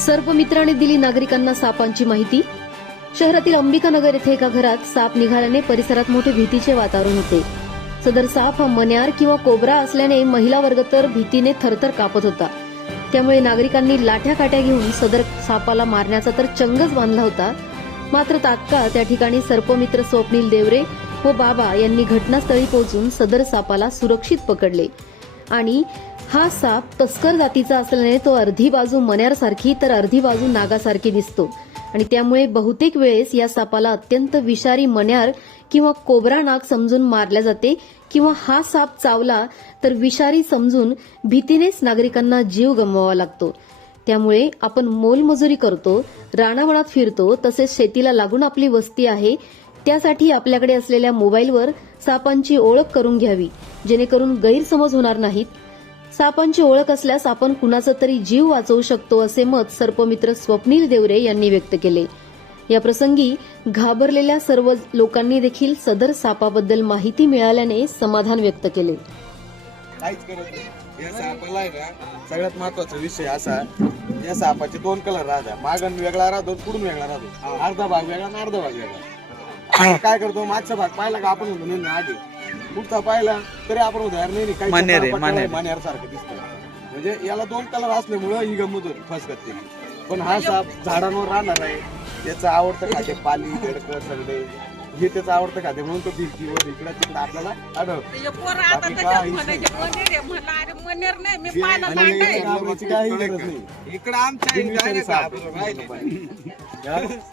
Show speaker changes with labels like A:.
A: सर्पमित्राने दिली नागरिकांना सापांची माहिती. शहरातील अंबिकानगर येथे एका घरात साप निघाल्याने परिसरात मोठे भीतीचे वातावरण होते. सदर साप हा मन्यार किंवा कोबरा असल्याने महिला वर्ग तर भीतीने थरथर कापत होता. त्यामुळे नागरिकांनी लाठ्या काट्या घेऊन सदर सापाला मारण्याचा तर चंगच बांधला होता. मात्र तात्काळ त्या ठिकाणी सर्पमित्र स्वप्नील देवरे व बाबा यांनी घटनास्थळी पोहोचून सदर सापाला सुरक्षित पकडले. आणि हा साप तस्कर जातीचा असल्याने तो अर्धी बाजू मन्यारसारखी तर अर्धी बाजू नागासारखी दिसतो. आणि त्यामुळे बहुतेक वेळेस या सापाला अत्यंत विषारी मन्यार किंवा कोबरा नाग समजून मारल्या जाते किंवा हा साप चावला तर विषारी समजून भीतीनेच नागरिकांना जीव गमवावा लागतो. त्यामुळे आपण मोलमजुरी करतो राणावणात फिरतो तसेच शेतीला लागून आपली वस्ती आहे त्यासाठी आपल्याकडे असलेल्या मोबाईलवर सापांची ओळख करून घ्यावी जेणेकरून गैरसमज होणार नाहीत. सापांची ओळख असल्यास आपण कुणाचा तरी जीव वाचवू शकतो असे मत सर्पमित्र स्वप्नील देवरे यांनी व्यक्त केले. या प्रसंगी घाबरलेल्या सर्व लोकांनी देखील सदर सापाबद्दल माहिती मिळाल्याने समाधान व्यक्त केले.
B: काहीच करत नाही. या सापाला आहे ना सगळ्यात महत्त्वाचा विषय असा या सापाचे दोन कलर राहतात. मागण वेगळा राहतो पुढून वेगळा राहतो. अर्धा भाग वेगळा आणि अर्धा भाग वेगळा. काय करतो मागचा भाग पाहिला का आपण म्हणून आधी? पुढचा पाहिला तरी आपण उदाहरण नाही काही. मान्यार सारखं दिसतं. म्हणजे याला दोन कलर असल्यामुळं ही गंमत होती फसकत ते पण हा साप झाडांवर राहणार आहे. त्याचं आवडतं खाते पाली बेडकं सगळे. हे त्याचं आवडतं खाते म्हणून तो भिंतीवर इकडं तिकडं आपल्याला आढळतो.
C: ते पोरं आता
B: बाकी
C: त्याच्यात
B: काहीच
C: म्हणायचे मनेर आहे म्हणलं अरे मनेर नाही मी पाहिलं
B: आणि
C: नाही
B: घाबरायची काही गरज नाही.
D: इकडं आमच्या
B: बिनविषारी साप.
D: राहिले.